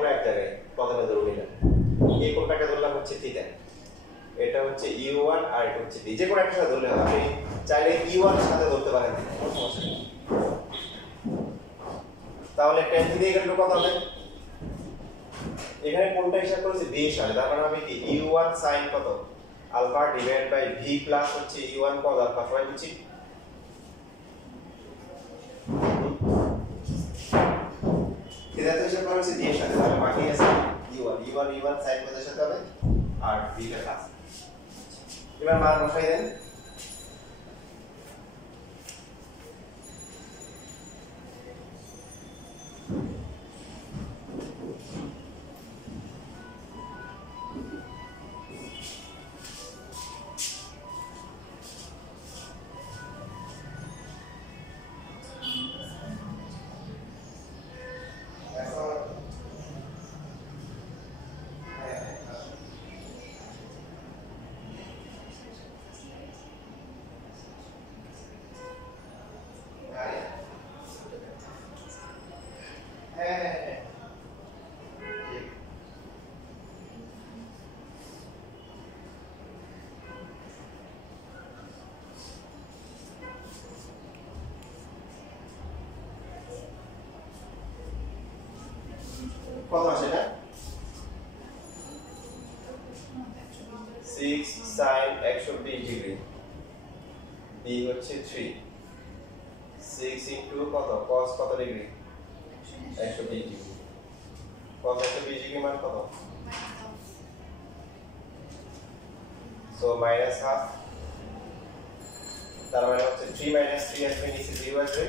কোনো এক জায়গায় প্রথমে ধরে নিলাম এই কোণটাকে ধরলাম হচ্ছে থিটা, এটা হচ্ছে u1 আর এটা হচ্ছে d, যে কোনো একটা সাথে ধরলে হবে। আপনি চাইলে u1 এর সাথে ধরতে পারেন, কোনো সমস্যা নেই। তাহলে tan থিটা ইকুয়াল কত হবে? এখানে কোণটা হিসাব করেছি b এর সাথে, তার মানে হবে কি u1 sin কত alpha divide by v plus হচ্ছে u1 cos আলফা, সবাই বুঝছি? থিটা তো হিসাব করেছি d এর সাথে, তাহলে বাকি আছে u1 sin কত সাথে হবে আর v টা প্লাস। এবার মান বসাই দেন। কত আসে এটা? 6 sin 120 ডিগ্রি, b হচ্ছে 3, 6 ইনটু কত cos কত ডিগ্রি 120 ডিগ্রি, cos 120 ডিগ্রি মান কত? সো মাইনাস হাফ, তার মানে হচ্ছে 3 মাইনাস 3 আসবে, নিচে 0 আসবে,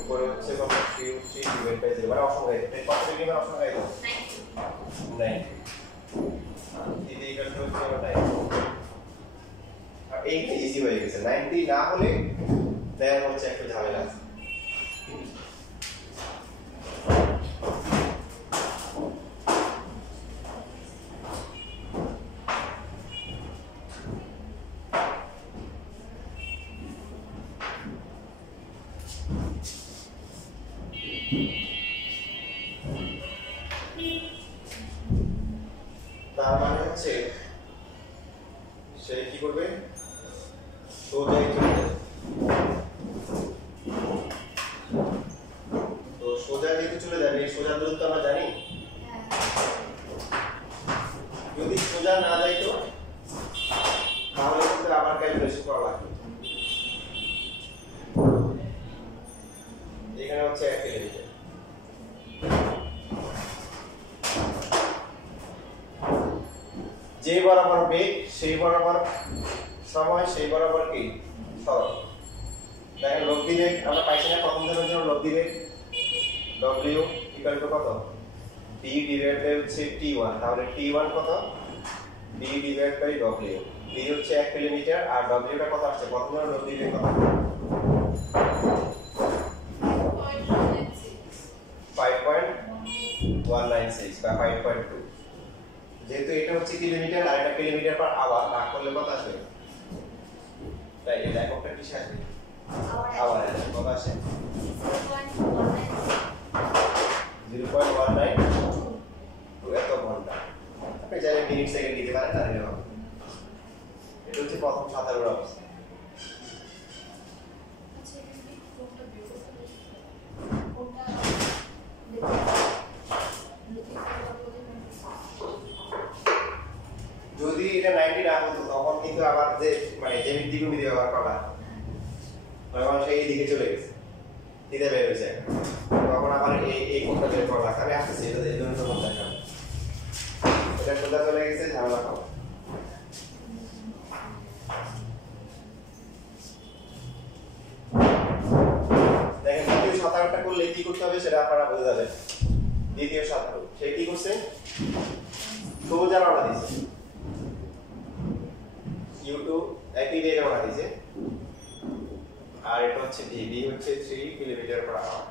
উপরে হচ্ছে কত 3 ডিভাইড বাই 0, মানে অসংখ্যায়িত। কত ডিগ্রি মানে অসংখ্যায়িত? 90। থিটা ইকুয়াল টু হচ্ছে 90। আর এইটা ইজি হয়ে গেছে, 90 না হলে দেওয়া হচ্ছে একটু ঝামেলা আছে। তার মানে হচ্ছে সে কি করবে, সোজাই চলে যাবে। তো সোজা যেহেতু চলে যাবে, এই সোজা দূরত্ব আমরা জানি। যদি সোজা না যাইতো তাহলে কিন্তু আবার ক্যালকুলেশন করা লাগবে। এখানে হচ্ছে 1 কিলোমিটার, যে বরাবর বেগ সেই বরাবর সময়, সেই বরাবর কি সরল। দেখেন লব্ধি বেগ আমরা পাইছি না প্রথম দিনের জন্য, লব্ধি বেগ w ইকুয়াল টু কত d ডিভাইড বাই হচ্ছে t1, তাহলে t1 কত d divide by w, d হচ্ছে 1 কিলোমিটার আর w টা কত আসছে প্রথম দিনের লব্ধি বেগ কত 5.196 বা 5.2। যেহেতু এটা হচ্ছে কিলোমিটার আর এটা কিলোমিটার পার আওয়ার, ভাগ করলে কত আসবে? তাই এটা এককটা কিসে আসবে? আওয়ার আসবে। কত আসে? 0.192 এত ঘন্টা। আপনি চাইলে মিনিট সেকেন্ড দিতে পারেন, তাহলে হবে। এটা হচ্ছে প্রথম সাধারণ অবস্থা। যদি এটা 90 না হতো তখন কিন্তু আবার যে মানে জ্যামিতি দ্বিগুণমিতি ব্যবহার করা, তখন সেই দিকে চলে গেছে, থিটা বের হয়েছে, তখন আবার এই কোণটা বের করা লাগবে। আমি আসতেছি, এটা এই জন্য তখন দেখাবো। এটা সোজা চলে গেছে, ঝামেলা খাবো। দেখেন দ্বিতীয় সাধারণটা করলে কি করতে হবে সেটা আপনারা বুঝে যাবেন। দ্বিতীয় সাধারণ সে কি করছে, সোজা রওনা দিয়েছে, u2 একই বেগে রওনা দিয়েছে, আর এটা হচ্ছে v, v হচ্ছে 3 কিলোমিটার পার আওয়ার।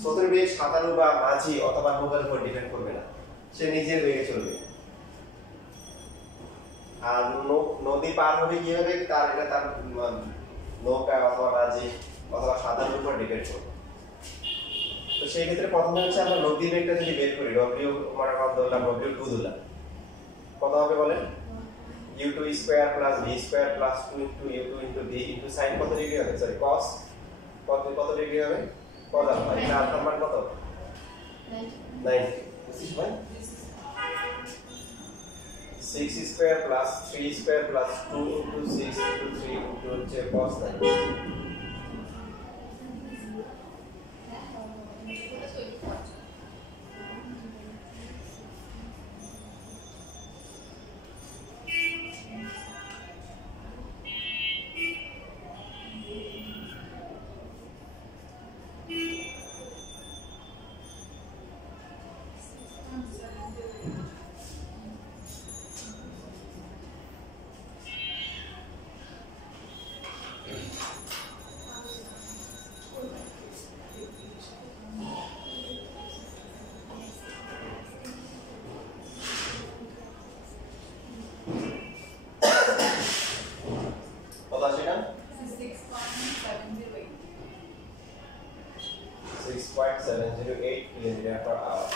স্রোতের বেগ সাঁতারু বা মাঝি অথবা নৌকার উপর ডিপেন্ড করবে না, সে নিজের বেগে চলবে। আর নদী পার হবে কিভাবে তার এটা তার নৌকা অথবা মাঝি অথবা সাঁতারুর উপর ডিপেন্ড করবে। তো সেই ক্ষেত্রে প্রথমে হচ্ছে আমরা লব্ধি বেগটা যদি বের করি, w মানে কত ধরলাম, w2 ধরলাম, কত হবে বলেন? u2 square plus v square plus 2 into u2 into v into sin কত ডিগ্রি হবে, সরি cos কত ডিগ্রি হবে, cos আলফা। এটা আলফার মান কত? 90। বুঝছিস ভাই? 6 square plus 3 square plus 2 into 6 into 3 into হচ্ছে cos 90। কত আসে এটা? 6.708 কিলোমিটার পার আওয়ার।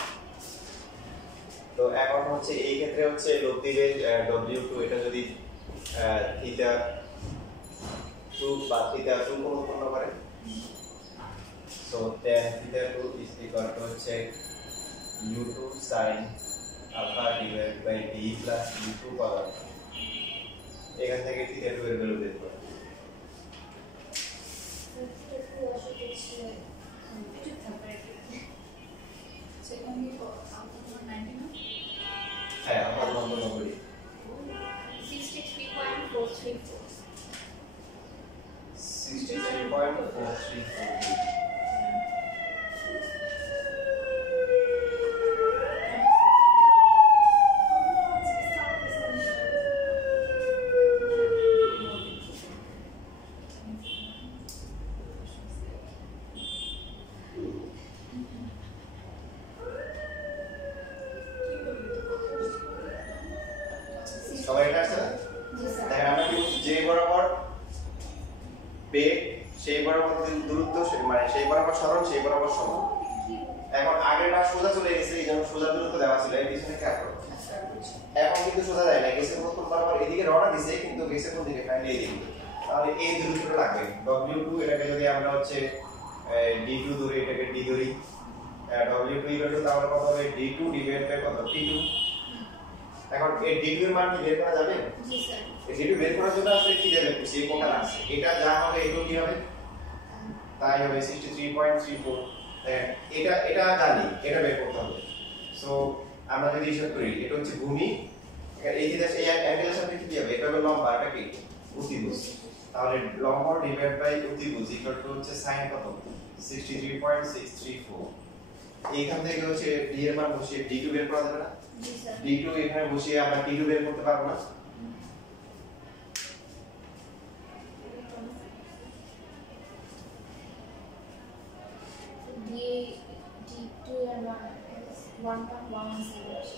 তো এখন হচ্ছে এই ক্ষেত্রে হচ্ছে লব্ধি বেগ w2 এটা যদি থিটা 2 বা থিটা 2 কোণ উৎপন্ন করে, so tan theta 2 is equal to হচ্ছে u2 sin alpha divide by d plus u2 power. এখান থেকে থিটা 2 এর ভ্যালু বের করব। হ্যাঁ, আমার নম্বর 63.434। সবাই এটা আছে? দেখেন আমরা কি যে বরাবর বেগ সেই বরাবর দূরত্ব মানে সেই বরাবর সরণ সেই বরাবর সমান। এখন আগেরটা সোজা চলে গেছে, এই জন্য সোজা দূরত্ব দেওয়া ছিল, এই পিছনে কি করব? এখন কিন্তু সোজা যায় না, গেছে কোন বরাবর এদিকে রওনা দিছে, কিন্তু গেছে কোন দিকে? ফাইনালি এদিকে। তাহলে এই দূরত্বটা লাগবে w2। এটাকে যদি আমরা হচ্ছে d2 ধরি, এটাকে d ধরি, w2 ইকুয়াল টু তাহলে কত হবে? d2 ডিভাইড বাই কত? t2। এখন এই d2 এর মান কি বের করা যাবে? জি স্যার। এই d2 বের করার জন্য আসলে কি দেবে? সেই কোণটা লাগছে, এটা যা হবে এটাও কি হবে? তাই হবে 63.34। এটা জানি, এটা বের করতে হবে। সো আমরা যদি হিসাব করি, এটা হচ্ছে ভূমি, এই যে এই অ্যাঙ্গেলের সাথে কি হবে? এটা হবে লম্বা, এটা কি? অতিভুজ। তাহলে লম্ব ডিভাইড বাই অতিভুজ ইকুয়াল টু হচ্ছে sin কত? 63.634। এইখান থেকে হচ্ছে d এর মান বসিয়ে d2 বের করা যাবে না? জি স্যার। d2 এখানে বসিয়ে আমরা t2 বের করতে পারবো না? d2 এর মান 1.110।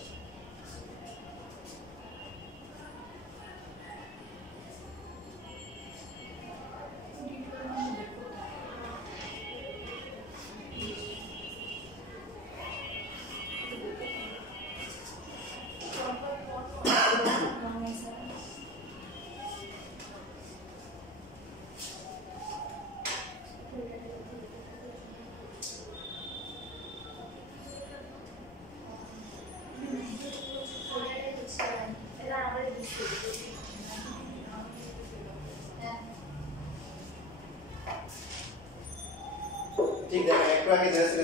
ঠিক দেখেন, একটু আগে যেটা ছিল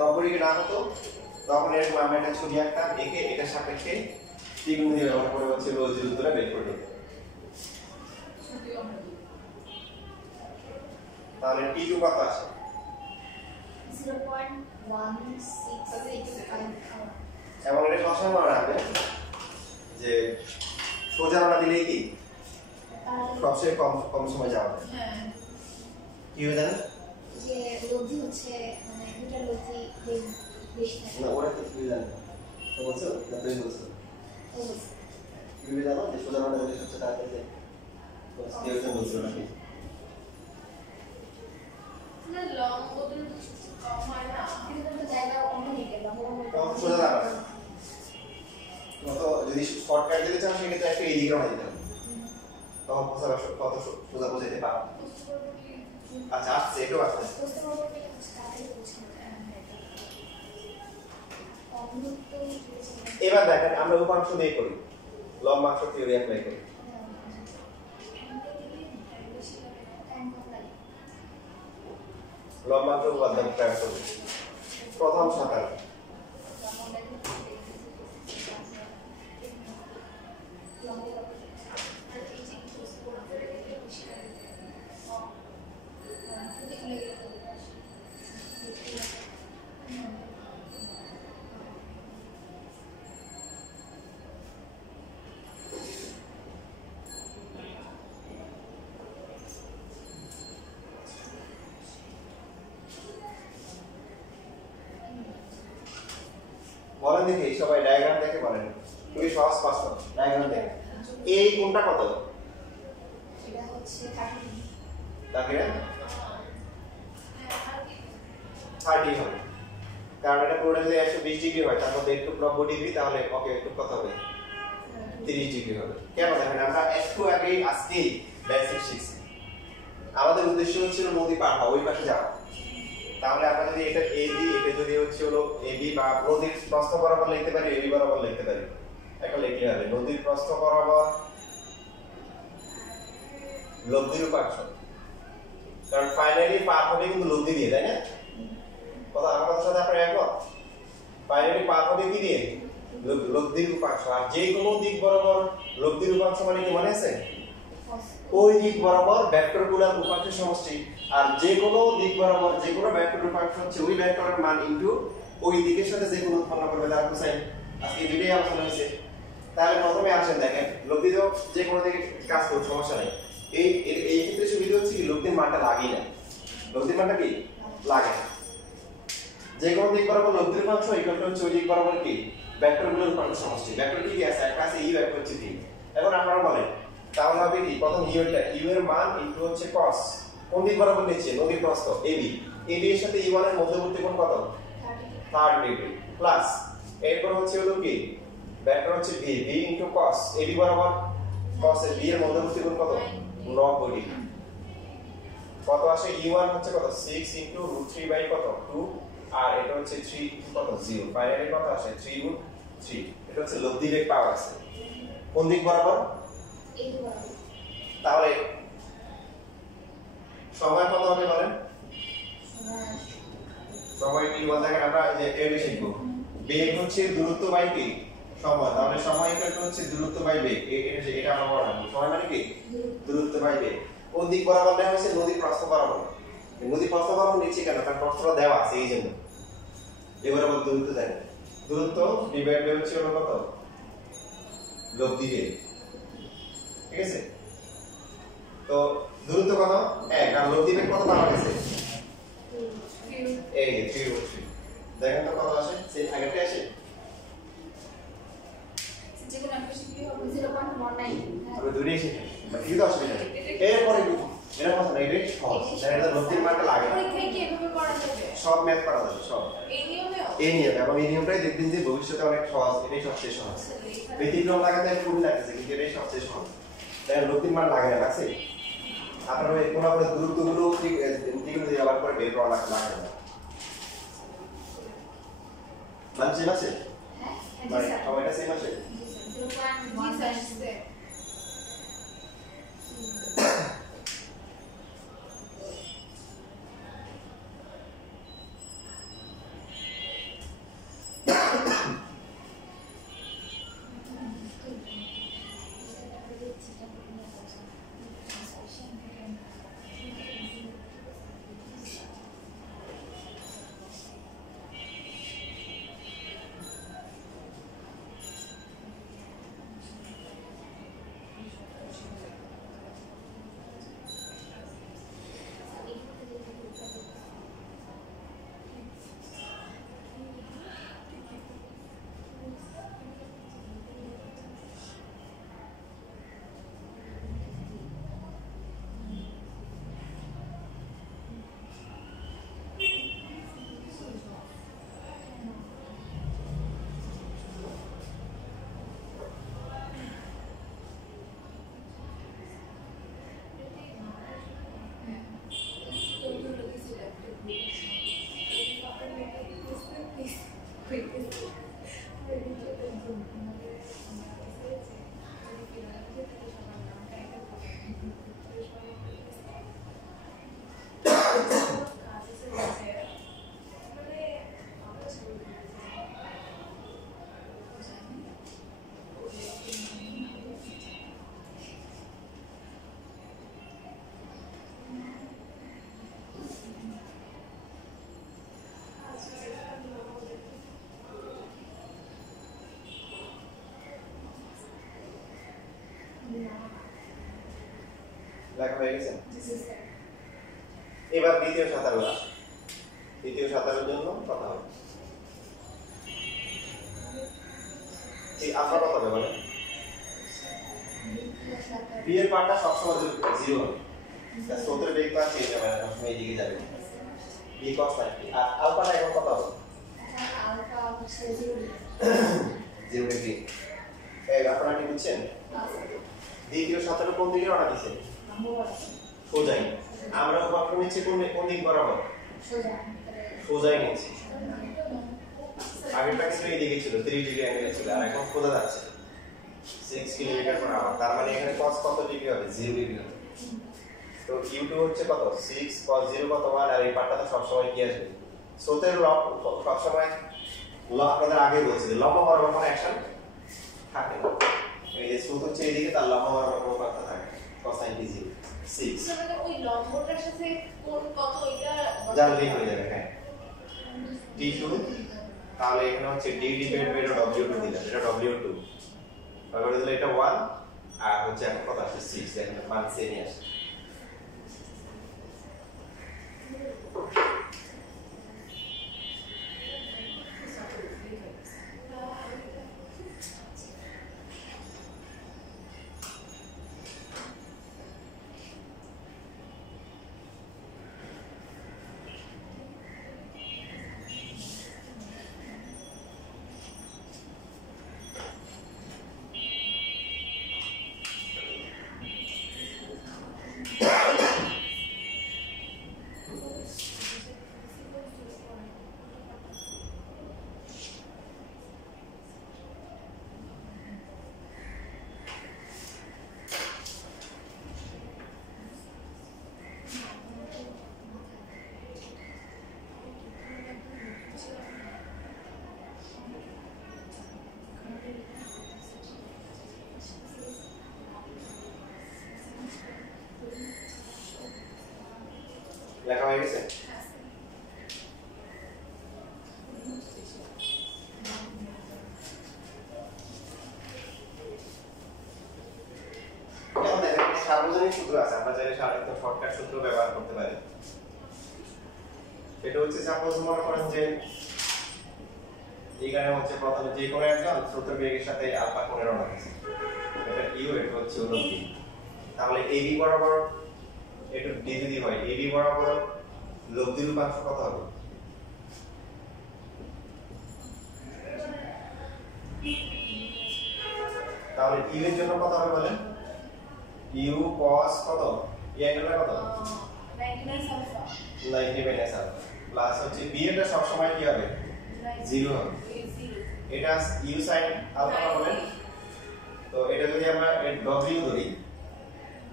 নব্বইকে না হতো তখন এরকম আমরা একটা ছবি আঁকতাম, এঁকে এটা সাপেক্ষে ত্রিগুণমিতি ব্যবহার করে হচ্ছে রোজ দূরত্বটা বের করে দিতাম। তাহলে t2 কত আসে? 0.1665। এবং এটা সবসময় মনে রাখবেন যে সোজা মানা দিলেই কি সবচেয়ে কম সময় যাওয়া যায়। হ্যাঁ, কি হয়ে জানেন? যে লব্ধি হচ্ছে মানে দুটো লব্ধি বেশি থাকে না, ওরা কি জানে? তো বলছো না, তুমি বলছো তুমি জানো যে সোজা মানা দিলে সবচেয়ে তাড়াতাড়ি যায়? বস কেউ বলছো নাকি? না লং ওদের কিন্তু তো জায়গা অন্য দিকে গেল তখন সোজা দাঁড়াবে তো যদি শর্টকাট দিতে চান সেক্ষেত্রে একটা এই দিকে দিতে হবে তখন কত সোজা বোঝাইতে পারো আচ্ছা আসছে একটু আসছে এবার দেখেন আমরা উপাংশ দিয়ে করি লম্বাংশ থিওরি অ্যাপ্লাই করি লম্বাংশ উপাদ্য প্রয়োগ করি প্রথম সাঁতার বলেন দেখি সবাই ডায়াগ্রাম দেখে বলেন খুবই সহজ প্রশ্ন ডায়াগ্রাম দেখে এই কোনটা কত এটা হচ্ছে 30 তাকে 30 হবে কারণ এটা পুরোটা যদি 120 ডিগ্রি হয় তার মধ্যে একটু 90 ডিগ্রি তাহলে ওকে একটু কত হবে 30 ডিগ্রি হবে কেন দেখেন আমরা একটু আগেই আজকে বেসিক শিখছি আমাদের উদ্দেশ্য হচ্ছে নদী পার হওয়া ওই পাশে যাওয়া তাহলে আমরা যদি এটা এবি এটা যদি হচ্ছে হলো এবি বা নদীর প্রস্থ বরাবর লিখতে পারি এবি বরাবর লিখতে পারি এখন লিখতে হবে নদীর প্রস্থ বরাবর লব্ধির উপাংশ কারণ ফাইনালি পার হবে কিন্তু লব্ধি দিয়ে তাই না কথা আমার সাথে আপনারা একমত ফাইনালি পার হবে কি দিয়ে লব্ধির উপাংশ আর যে কোনো দিক বরাবর লব্ধির উপাংশ মানে কি মনে আছে ওই দিক বরাবর ভেক্টরগুলোর উপাংশের সমষ্টি আর যে কোনো দিক বরাবর যে কোনো ভেক্টরের উপাংশ হচ্ছে ওই ভেক্টরের মান ইনটু ওই দিকের সাথে যে কোনো উৎপন্ন করবে তার কোসাইন আজকে ভিডিও আলোচনা হয়েছে তাহলে প্রথমে আসেন দেখেন লব্ধি যে কোনো দিকে কাজ করতে সমস্যা নাই এই ক্ষেত্রে সুবিধা হচ্ছে কি লব্ধির মানটা লাগেই না লব্ধির মানটা কি লাগে না যে কোনো দিক বরাবর লব্ধির উপাংশ ইকুয়াল টু হচ্ছে ওই দিক বরাবর কি ভেক্টরগুলোর উপাংশ সমষ্টি ভেক্টর কি আছে একটা আছে ই ভেক্টর হচ্ছে 3 এখন আপনারা বলেন তাহলে হবে কি প্রথম ইউ এর মান ইনটু হচ্ছে cos কোন দিক বরাবর নিচ্ছে নদীর প্রস্থ AB এর সাথে E1 এর মধ্যবর্তী কোণ কত 30 ডিগ্রি প্লাস এরপর হচ্ছে হলো কি ভেক্টর হচ্ছে B ইনটু cos AB বরাবর cos এর B এর মধ্যবর্তী কোণ কত 90 ডিগ্রি কত আসে E1 হচ্ছে কত 6 ইনটু √3 বাই কত 2 আর এটা হচ্ছে 3 কত 0 ফাইনালি কত আসে 3 এটা হচ্ছে লব্ধি বেগ পাওয়া আছে কোন দিক বরাবর তাহলে সময় কত হবে বলেন সময় কি বলতে গেলে আমরা যে এর শিখব বেগ হচ্ছে দূরত্ব বাই কি সময় তাহলে সময় ইকুয়াল হচ্ছে দূরত্ব বাই বেগ এটা আমরা পড়াবো সময় মানে কি দূরত্ব বাই বেগ কোন দিক বরাবর দেওয়া হয়েছে নদীর প্রস্থ বরাবর নদীর প্রস্থ বরাবর নিচে কেন কারণ প্রস্থটা দেওয়া আছে এই জন্য এবারে বল দূরত্ব জানি দূরত্ব ডিভাইড বাই হচ্ছে হলো কত লব্ধি বেগ ঠিক আছে তো দূরত্ব কত 1 আর লব্ধি বেগ কত পাওয়া গেছে এই 3/3 দেখেন তো কত আসে সেই আগেরটা আসে যেগুলো আমরা শিখলি হবে 0.19 তবে দূরে এসে কি তো অসুবিধা নেই এরপরে কি এর কথা না এটা সহজ এটা লব্ধির মানটা লাগে না পরীক্ষায় কি এভাবে করা যাবে সব ম্যাথ করা যাবে সব এই নিয়মেও এই নিয়ম এবং এই নিয়মটাই দেখবেন যে ভবিষ্যতে অনেক সহজ এটাই সবচেয়ে সহজ ব্যতিক্রম লাগাতে খুবই লাগতেছে কিন্তু এটাই সবচেয়ে সহজ তাই লব্ধির মান লাগে না আছে আপনারা এই কোন আপনাদের দূরত্বগুলো ঠিক দিয়ে আবার করে বের করা লাগে না মানছে আছে হ্যাঁ মানে সময়টা সেম আছে 0.1 আসছে লেখা হয়ে গেছে। এবার দ্বিতীয় সাঁতার আসে। দ্বিতীয় সাঁতারের জন্য কথা হবে এই আলফা কত হবে বলে? বি এর পার্টটা সবসময় 0 হবে। তা স্রোতের বেগটা চেঞ্জ হবে না, সবসময় এইদিকে যাবে। বি cos 90 আর আলফাটা এখন কত হবে? আলফা হচ্ছে 0 ডিগ্রি। এই আপনারা কি বুঝছেন? দ্বিতীয় সাঁতারের কোন দিকে রওনা দিছে? সোজাই। আমরা বক্র নিচে কোন দিক বরাবর? সোজাই নিচ্ছি। আগেরটা ছিল এইদিকে ছিল 30 ডিগ্রি অ্যাঙ্গেল ছিল, আর এখন সোজা যাচ্ছে 6 কিলোমিটার/আওয়ার। তার মানে এখানে cos কত ডিগ্রি হবে? 0 ডিগ্রি হবে। তো u2 হচ্ছে কত? 6 cos 0 কত 1, আর এই পার্টটা তো সবসময় কি আসবে? স্রোতের সবসময় আপনাদের আগে বলছি যে লম্ব বরাবর কোনো অ্যাকশন থাকে না। এই যে স্রোত হচ্ছে এইদিকে, তার লম্ব বরাবর কোনো পার্থক্য থাকে না। cos 90 0 6 মানে ওই লম্বটার সাথে কোন কত এটা জানলেই হয়ে যাবে। হ্যাঁ d2 তাহলে এখানে হচ্ছে d ডিভাইড বাই w2 দিলাম, এটা w2 তাহলে দিলে এটা 1 আর হচ্ছে এখন কত আসছে 6, দেখেন মান সেমই আসে। লেখা হয়ে গেছে? এখন দেখেন সার্বজনীন সূত্র আছে, আমরা চাইলে একদম শর্টকাট সূত্র ব্যবহার করতে পারি। এটা হচ্ছে সাপোজ মনে করেন যে এখানে হচ্ছে প্রথমে যে কোনো একজন স্রোতের বেগের সাথে আলফা কোণে রওনা দিচ্ছে, এটা ইউ, এটা হচ্ছে হলো বি। তাহলে এবি বরাবর এটা ডি যদি হয়, এবি বরাবর লব্ধি রূপাংশ কত হবে? তাহলে ইউ এর জন্য কত হবে বলেন? ইউ cos কত? এই অ্যাঙ্গেলটা কত? 99 আলফা 90 মাইনাস আলফা প্লাস হচ্ছে বি এটা সব সময় কি হবে? 0 হবে। এটা ইউ sin আলফা বলেন। তো এটা যদি আমরা w ধরি,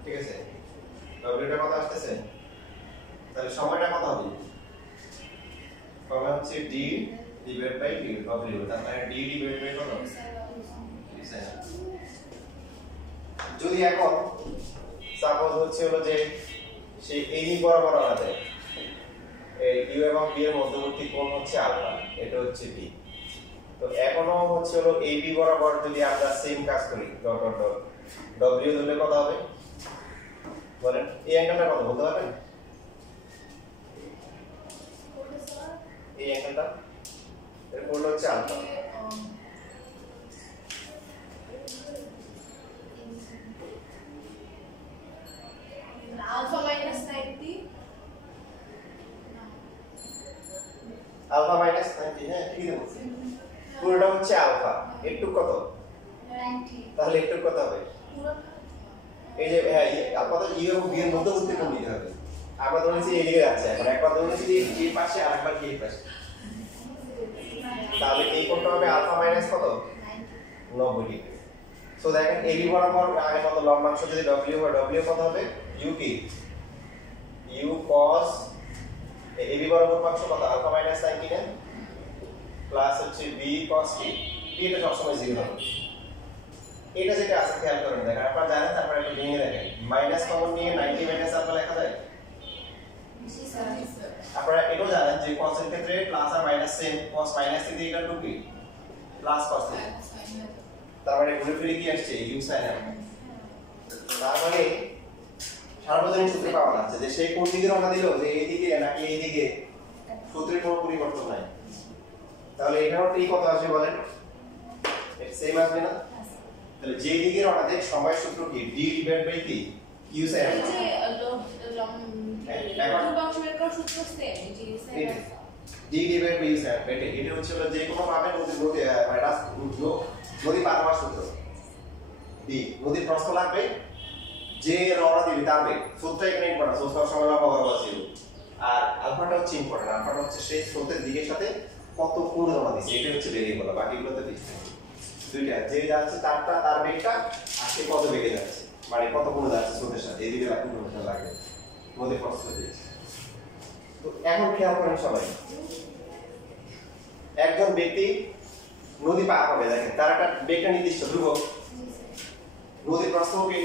ঠিক আছে, w টা কত আসছে? তাহলে সময়টা কত হবে? সময় হচ্ছে d divide by d w, তার মানে d ডিভাইড বাই কত? যদি এখন সাপোজ হচ্ছে হলো যে সেই এই বরাবর আছে, এই ইউ এবং বি এর মধ্যবর্তী কোণ হচ্ছে আলফা, এটা হচ্ছে বি। তো এখনো হচ্ছে হলো এই বি বরাবর যদি আমরা সেম কাজ করি, ডট ডট ডট ডব্লিউ ধরলে কত হবে বলেন? এই অ্যাঙ্গেলটা কত বলতে পারবেন? এই অ্যাঙ্গেলটা এর কোণ হচ্ছে alpha. Alpha minus 90 alpha minus 90, হ্যাঁ ঠিকই বলছি। পুরোটা হচ্ছে আলফা, একটু কত? 90 তাহলে একটু কত হবে? এই যে হ্যাঁ আপাতত ইউ এবং বি এর মধ্যবর্তী কোণ নিতে হবে। আমরা ধরেছি এদিকে যাচ্ছে, এখন একবার ধরেছি এই পাশে আর একবার এই পাশে, তাহলে এই কোণটা হবে আলফা মাইনাস কত 90 ডিগ্রি। সো দেখেন এবি বরাবর আগের মতো লম্বাংশ যদি ডব্লিউ হয়, ডব্লিউ কত হবে ইউ কি ইউ cos এবি বরাবর পাচ্ছ কত আলফা মাইনাস সাইন কি না প্লাস হচ্ছে বি cos কি বি এটা সবসময় 0 হবে। এটা যেটা আছে খেয়াল করেন, দেখেন আপনারা জানেন, তারপর একটু ভেঙে দেখেন মাইনাস কমন নিয়ে 90 মাইনাস আলফা লেখা যায়। আপনারা এটাও জানেন যে cos এর ক্ষেত্রে প্লাস আর minus same, cos minus theta equal to কি প্লাস cos থিটা, তার মানে ঘুরে ফিরে কি আসছে u sin α। তার মানে সার্বজনীন সূত্র পাওয়া যাচ্ছে যে সেই কোন দিকে রওনা দিল, যে এই দিকে নাকি এই দিকে, সূত্রের কোনো পরিবর্তন নাই। তাহলে এখানেও টি কত আসবে বলেন, এটা সেম আসবে না? তাহলে যে দিকে রওনা দেয় সময় সূত্র কি d ডিভাইড বাই কি u sin α। d divide by u sin α এটা হচ্ছে যে কোনো ভাবে নদী পার হওয়ার সূত্র। d নদীর প্রস্থ লাগবে, যে রওনা দিবে তার বেগ, সূত্রটা এখানে ইম্পর্টেন্ট, সূত্র সময় লম্বা বরাবর ছিল। আর আলফাটা হচ্ছে ইম্পর্টেন্ট, আলফাটা হচ্ছে সেই স্রোতের দিকের সাথে কত কোণ রওনা দিচ্ছে, এটা হচ্ছে ভেরিয়েবল। বাকিগুলোতে দুইটা, যে যাচ্ছে তারটা তার বেগটা আর সে কত বেগে যাচ্ছে, মানে কত কোণ যাচ্ছে স্রোতের সাথে, এদিকে লাগবে কোণটা লাগবে নদীর প্রস্থ দিয়েছে। তো এখন খেয়াল করেন সবাই, একজন ব্যক্তি নদী পার হবে, দেখেন তার একটা বেগটা নির্দিষ্ট ধ্রুবক, নদীর প্রস্থ কি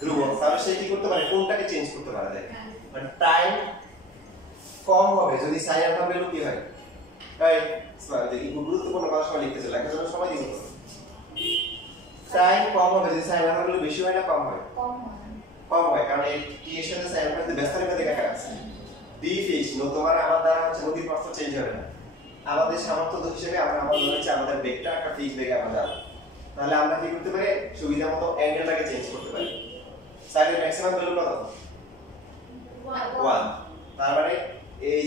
ধ্রুবক, তাহলে সে কি করতে পারে কোণটাকে চেঞ্জ করতে পারে। দেখেন মানে টাইম কম হবে যদি sin α ভ্যালু কি হয়, তাই দেখি গুরুত্বপূর্ণ কথা সময় লিখতেছে, লেখার জন্য সময় দিন। টাইম কম হবে যদি sin α ভ্যালু বেশি হয় না কম হয়? কম হয়, কারণ এই t এর সাথে sin α এর ব্যস্ত রেখে দেখা আছে b ফিক্স নো, তোমার আমার দ্বারা হচ্ছে নদীর প্রস্থ চেঞ্জ হবে না। আমাদের সামর্থ্য হিসেবে আমরা আমাদের হচ্ছে আমাদের বেগটা একটা ফিক্স বেগে আমরা যাব, তাহলে আমরা কি করতে পারি সুবিধা মতো অ্যাঙ্গেলটাকে চেঞ্জ করতে পারি। sin এর ম্যাক্সিমাম ভ্যালু কত 1, তার মানে এই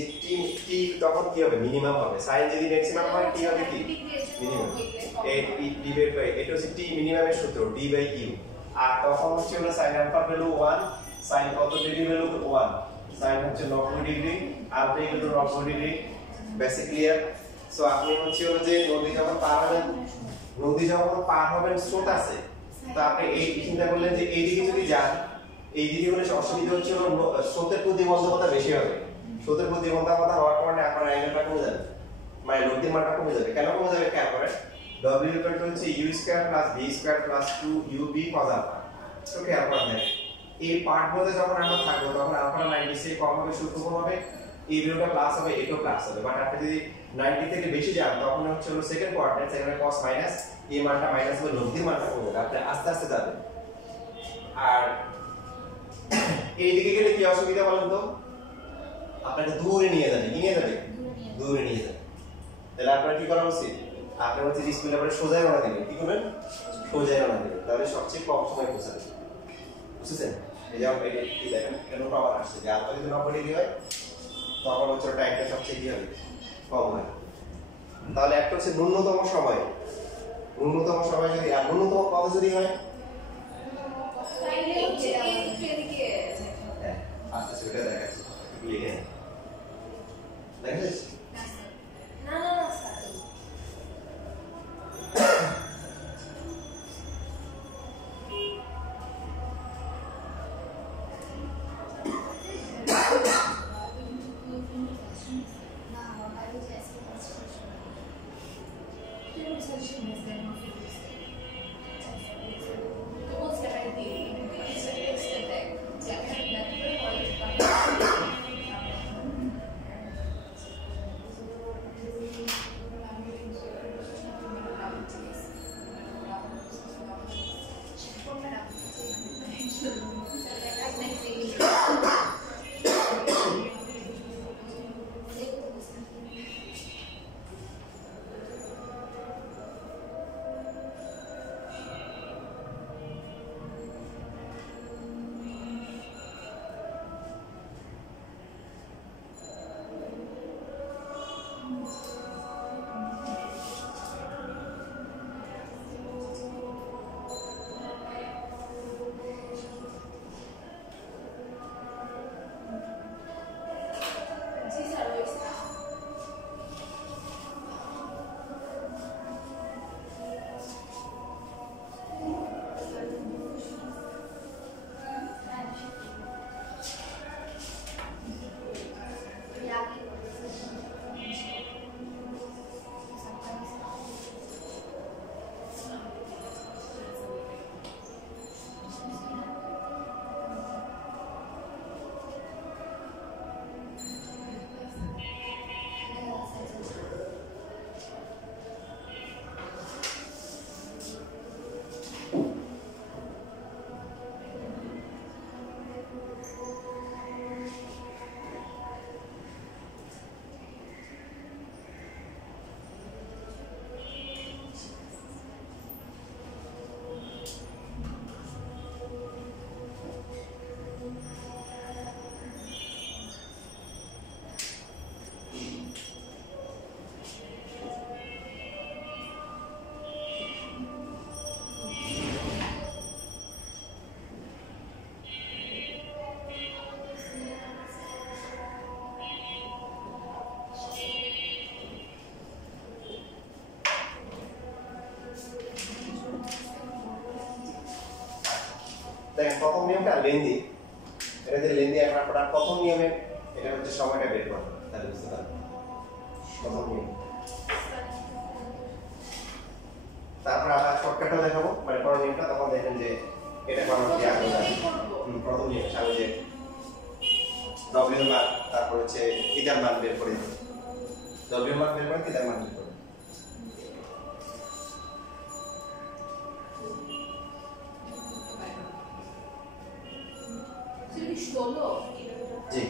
t তখন কি হবে মিনিমাম হবে, sin যদি ম্যাক্সিমাম হয় t হবে কি মিনিমাম, এই ডিভাইড বাই এটা হচ্ছে t মিনিমামের সূত্র d বাই u। আর তখন হচ্ছে হলো sin α ভ্যালু 1, sin কত ডিগ্রি ভ্যালু 1, sin হচ্ছে 90 degree, alpha equal to 90 degree. Basic clear? So আপনি হচ্ছে হলো যে নদী যখন পার হবেন স্রোত আছে, তো আপনি এই চিন্তা করলেন যে এই দিকে যদি যান, এই দিকে হলে অসুবিধা হচ্ছে হলো স্রোতের প্রতিবন্ধকতা বেশি হবে, স্রোতের প্রতিবন্ধকতা হওয়ার কারণে আপনার অ্যাঙ্গেলটা কমে যাবে, মানে লব্ধির মানটা কমে যাবে। কেন কমে যাবে খেয়াল করেন, w ইকুয়াল টু হচ্ছে u square plus v square plus 2ub cos α। তো খেয়াল করেন এই পার্ট বলতে যখন আমরা থাকবো তখন আলফাটা 90 থেকে কম হবে, সূত্র কম হবে, এই ভ্যালুটা প্লাস হবে, এটাও প্লাস হবে। বাট আপনি যদি 90 থেকে বেশি যান তখন হচ্ছে হলো সেকেন্ড কোঅর্ডিনেট, সেখানে cos মাইনাস এই মানটা মাইনাস হবে, লব্ধির মানটা কমে যাবে, আপনি আস্তে আস্তে যাবেন। আর এই দিকে গেলে কি অসুবিধা বলেন তো, আপনাকে দূরে নিয়ে যাবে, কি নিয়ে যাবে দূরে নিয়ে যাবে। তাহলে আপনার কি করা উচিত, আপনি হচ্ছে স্কুলে পরে সোজা রওনা দিবেন, কি করবেন সোজা রওনা দিবেন, তাহলে সবচেয়ে কম সময় পৌঁছাবেন। বুঝছেন? এই যে এই দেখেন কেন পাওয়ার আসছে, যে আলফা যদি 90 ডিগ্রি হয় তখন হচ্ছে টাইমটা সবচেয়ে কি হবে কম হয়। তাহলে একটা হচ্ছে ন্যূনতম সময় যদি, আর ন্যূনতম কত যদি হয় আচ্ছা সেটা দেখাচ্ছি, লিখে দেখাচ্ছি। দেখেন প্রথম নিয়মটা লেন্দি, এটা যে লেন্দি একটা পড়ার প্রথম নিয়মে এটা হচ্ছে সময়টা বের করা, তাহলে বুঝতে পারবেন প্রথম নিয়ম। তারপর আবার শর্টকাটটা দেখাবো, মানে পরের নিয়মটা, তখন দেখেন যে এটা করার কি আগে প্রথম নিয়ম সামনে যে ডব্লিউ মান, তারপর হচ্ছে থিটার মান বের করে দিই, ডব্লিউ মান বের করে থিটার মান বের করে। জি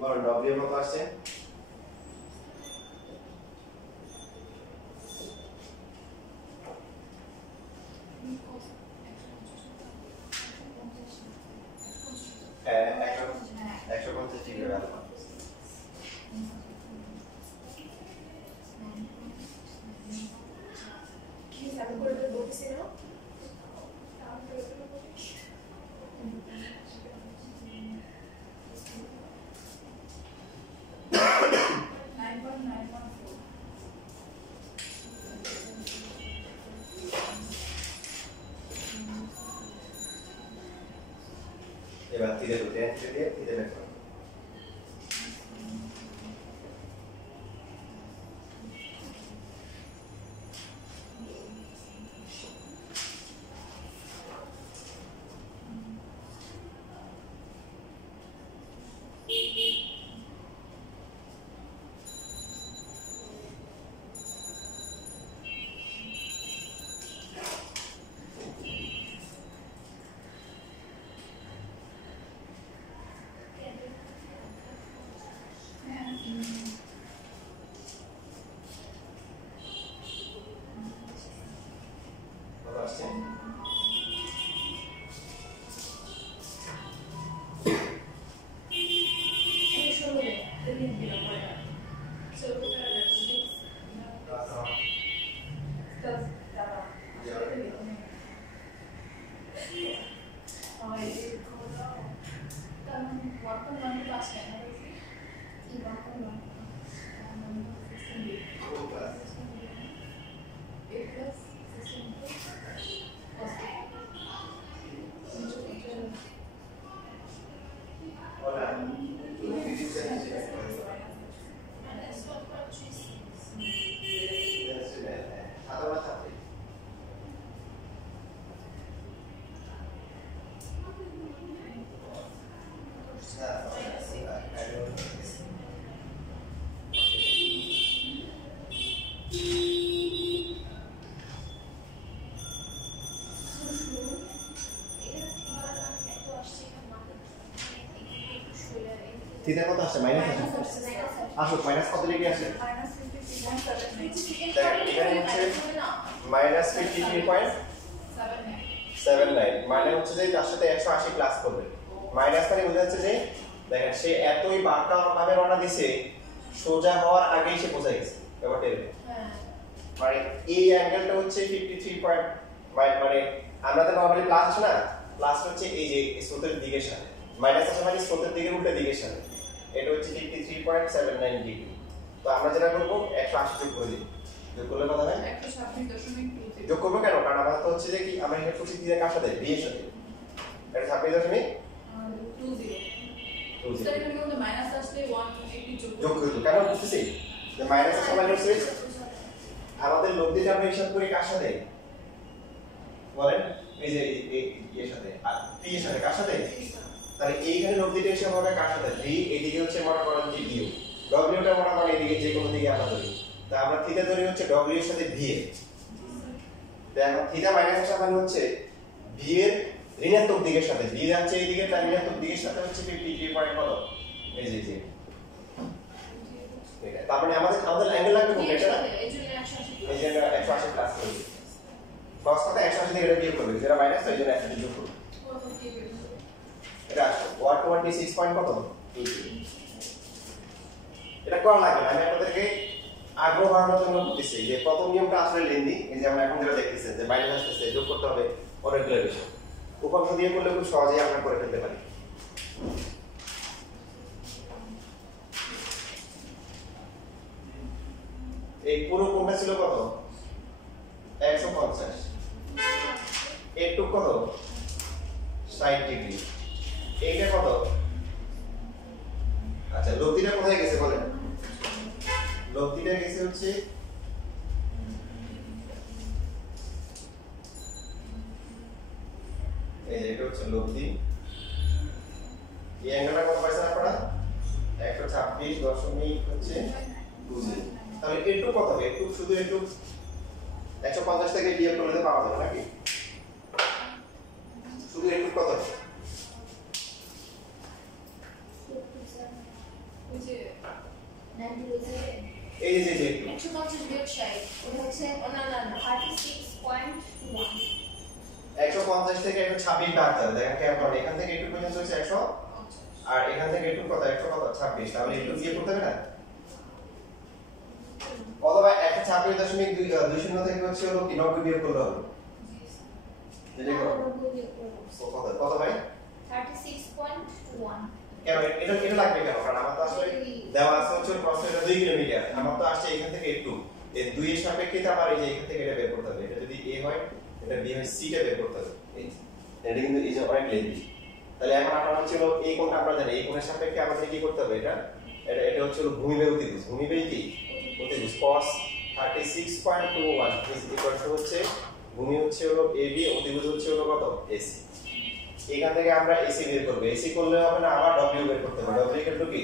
বলো ডব্লিউ কত আসছে? হ্যাঁ 150 ডিগ্রি ভ্যালু। এবার ধীরে ধীরে ধীরে ধীরে বের করো। কত আসছে? থিটা কত আসছে? মাইনাস আসছে। আসুক, মাইনাস কত ডিগ্রি আসে? এখানে হচ্ছে মাইনাস 53.79, মানে হচ্ছে যে তার সাথে 180 প্লাস করবে। মাইনাস মানে বোঝা যাচ্ছে যে দেখেন সে এতই বাঁকা ভাবে রওনা দিছে, সোজা হওয়ার আগেই সে পৌঁছে গেছে ব্যাপারটা এরকম। মানে এই অ্যাঙ্গেলটা হচ্ছে 53 পয়েন্ট, মানে আমরা তো নরমালি প্লাস আছে না, প্লাস হচ্ছে এই যে স্রোতের দিকের সাথে, মাইনাস আছে মানে স্রোতের দিকের উল্টো দিকের সাথে, এটা হচ্ছে 53.79 ডিগ্রি। তো আমরা যেটা করব 180 যোগ করে দিই, যোগ করলে কত হয়? 126.2 যোগ করব কেন? কারণ আমরা তো হচ্ছে যে কি আমরা এখানে প্রতি দিকে কার সাথে, বি এর সাথে, এটা 26.20 স্যার এখানে কিন্তু মাইনাস আসলে 180 যোগ করে দিই। কেন বুঝতেছি যে মাইনাস আসলে মানে হচ্ছে আমাদের লব্ধি যে আমরা হিসাব করি কার সাথে বলেন, এই যে এর সাথে আর পি এর সাথে, কার সাথে? তাহলে এইখানে লব্ধিটা হিসাব হবে কার সাথে? ভি, এদিকে হচ্ছে মনে করেন যে ইউ, ডব্লিউটা মনে করেন এদিকে যে কোনো দিকে আমরা ধরি, তা আমরা থিটা ধরি হচ্ছে ডব্লিউ এর সাথে ভি এর। দেখো থিটা মাইনাস আসা মানে হচ্ছে ভি এর ঋণাত্মক দিকের সাথে, ভি যাচ্ছে এইদিকে, তার ঋণাত্মক দিকের সাথে হচ্ছে 53 পয়েন্ট কত, এই যে এটা। তার মানে আমাদের অ্যাঙ্গেল লাগবে কোনটা? এটা এই যে 180 প্লাস করে দিই, ক্রস করতে 180 থেকে এটা বিয়োগ করবে, যেটা মাইনাস তো এই জন্য একটা যোগ করবে। এটা আসো 126 পয়েন্ট কত 2 এটা করা লাগবে না, আমি আপনাদেরকে আগ্রহ বাড়ানোর জন্য বলতেছি যে প্রথম নিয়মটা আসলে লেন্দি, এই যে আমরা এখন যেটা দেখতেছেন যে মাইনাস আসতেছে যোগ করতে হবে অনেকগুলো বিষয়, উপপাদ্য দিয়ে করলে খুব সহজেই আমরা করে ফেলতে পারি। এই পুরো কোণটা ছিল কত 150, একটু কত 60 ডিগ্রি, এইটা কত, আচ্ছা লব্ধিটা কোথায় গেছে বলেন, লব্ধিটা গেছে হচ্ছে এই যে এটা হচ্ছে লব্ধি, এই অ্যাঙ্গেলটা কত পাইছেন আপনারা 126 হচ্ছে 2 তাহলে একটু কত হবে, একটু শুধু একটু 150 থেকে বিয়োগ করলে পাওয়া যাবে নাকি, শুধু একটু কত এই যে একটু 150 বিয়োগ 60 ওটা হচ্ছে না না না 36.1 150 থেকে 126 বাদ দাও, দেখেন কেমন করে এখান থেকে একটু পর্যন্ত হচ্ছে 100 আর এখান থেকে একটু কত 100 কত 26, তাহলে একটু দিয়ে করতে হবে না, অথবা 126.20 থেকে হচ্ছে হলো কি 90 বিয়োগ করলে হবে, যেটা কত কত ভাই 36.1 কেন এটা লাগবে কেন, কারণ আমার তো আসলে দেওয়া আছে হচ্ছে প্রশ্ন এটা 2 কিলোমিটার, আমার তো আসছে এখান থেকে একটু এই 2 এর সাপেক্ষে আমার এই যে এখান থেকে এটা বের করতে হবে, এটা যদি a হয় এটা b হয় c টা বের করতে হবে, এই এটা কিন্তু এই যে অনেক লেন্থি, তাহলে এখন আমরা হচ্ছে হলো এই কোণটা আমরা জানি এই কোণের সাপেক্ষে আমাদের কি করতে হবে, এটা এটা এটা হচ্ছে হলো ভূমিবেগ অতিভুজ, ভূমিবেগ কি অতিভুজ cos 36.21 ইজ ইকুয়াল টু হচ্ছে ভূমি হচ্ছে হলো ab, অতিভুজ হচ্ছে হলো কত ac, এখান থেকে আমরা AC বের করব, AC করলে হবে না, আবার W বের করতে হবে, W ইকুয়াল টু কি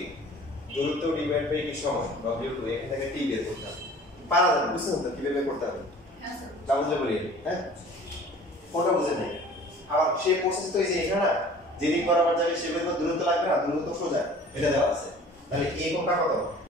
দূরত্ব ডিভাইড বাই কি সময় W2, এখান থেকে T বের করতে হবে, পারা যাবে বুঝছেন তো কিভাবে বের করতে হবে, হ্যাঁ স্যার না বুঝলে বলি হ্যাঁ কোনটা বুঝেন নাই, আবার সেই প্রসেস তো এই যে এখানে না যেদিক বরাবর যাবে সেভাবে তো দূরত্ব লাগবে না, দূরত্ব সোজা এটা দেওয়া আছে, তাহলে A কোণটা কত